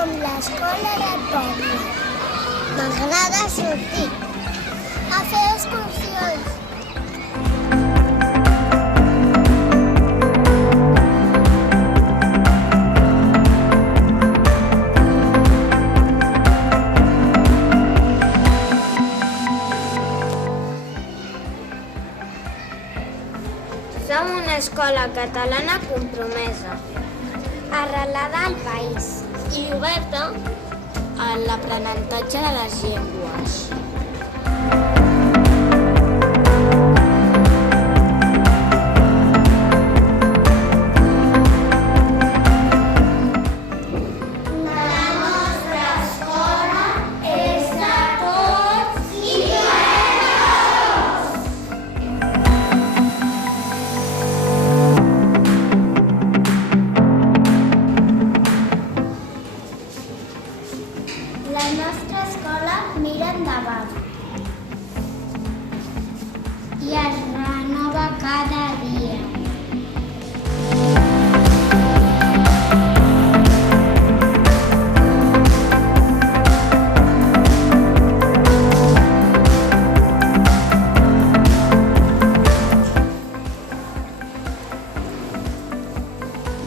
Som l'escola del poble. M'agrada sortir a fer excursions. Som una escola catalana compromesa, Arrelada al país. i oberta a l'aprenentatge de les llengües. La nostra escola mira endavant i es renova cada dia.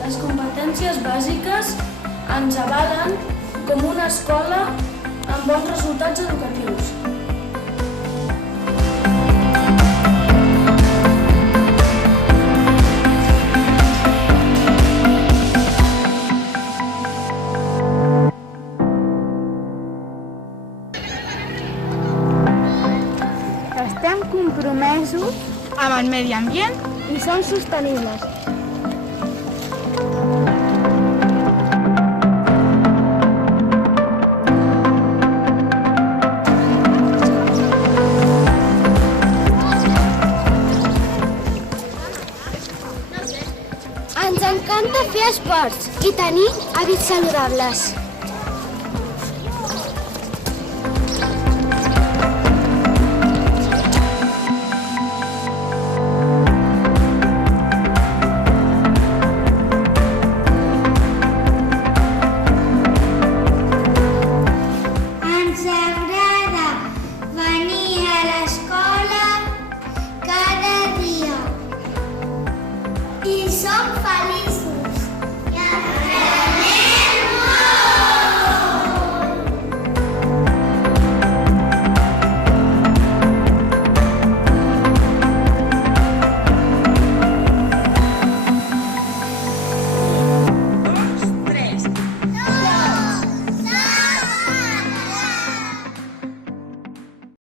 Les competències bàsiques ens avalen com una escola amb bons resultats educatius. Estem compromesos amb el medi ambient i som sostenibles. Ens encanta fer esports i tenir hàbits saludables.